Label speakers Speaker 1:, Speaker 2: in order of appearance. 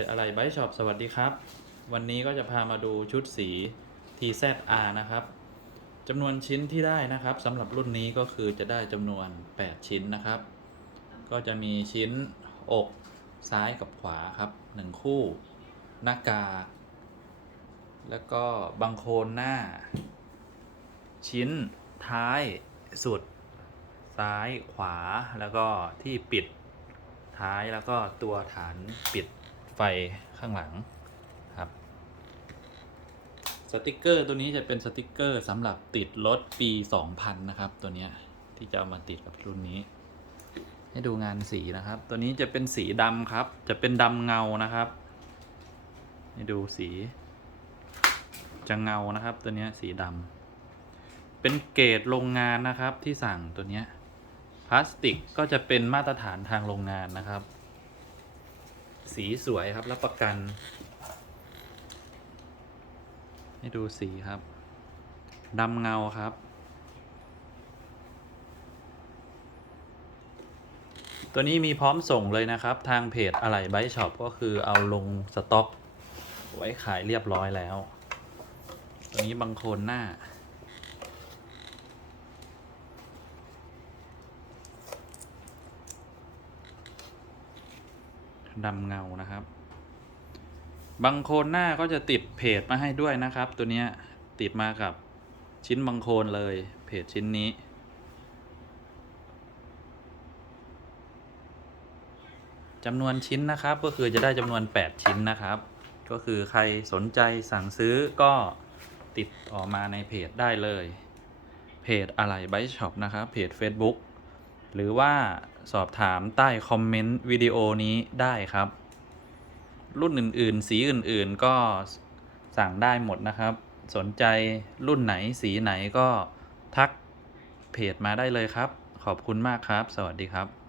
Speaker 1: จอะไรไบช็อปสวัสดีครับ วันนี้ก็จะพามาดูชุดสี TZR นะครับจำนวนชิ้นที่ได้นะครับสำหรับรุ่นนี้ก็คือจะได้จำนวน 8 ชิ้นนะครับ ก็จะมีชิ้นอกซ้ายกับขวาครับ 1 คู่ หน้ากากแล้วก็บังโคนหน้า ชิ้นท้ายสุด ซ้ายขวาแล้วก็ที่ปิดท้ายแล้วก็ตัวฐานปิด ไฟข้างหลังครับสติกเกอร์ตัวนี้จะเป็นสติกเกอร์สำหรับติดรถปี 2000 นะครับ ตัวเนี้ยที่จะเอามาติดกับรุ่นนี้ ให้ดูงานสีนะครับ ตัวนี้จะเป็นสีดำครับ จะเป็นดำเงานะครับ ให้ดูสี จะเงานะครับ ตัวเนี้ยสีดำเป็นเกรดโรงงานนะครับที่สั่งตัวเนี้ยพลาสติกก็จะเป็นมาตรฐานทางโรงงานนะครับ สีสวยครับ รับประกัน ให้ดูสีครับดำเงาครับ ตัวนี้มีพร้อมส่งเลยนะครับ ทางเพจอะไหล่ไบช็อปก็คือเอาลงสต็อก ไว้ขายเรียบร้อยแล้ว ตัวนี้บังโคนหน้า ดำเงานะครับบังโคลนหน้าก็จะติดเพจมาให้ด้วยนะครับ ตัวนี้ติดมากับชิ้นบังโคลนเลย เพจชิ้นนี้ จำนวนชิ้นนะครับก็คือจะได้จำนวน 8 ชิ้นนะครับ ก็คือใครสนใจสั่งซื้อก็ติดออกมาในเพจได้เลย เพจอะไรไบช็อปนะครับ เพจ Facebook หรือว่า สอบถามใต้คอมเมนต์วิดีโอนี้ได้ครับ รุ่นอื่นๆ สีอื่นๆก็สั่งได้หมดนะครับ สนใจรุ่นไหนสีไหนก็ทักเพจมาได้เลยครับ ขอบคุณมากครับ สวัสดีครับ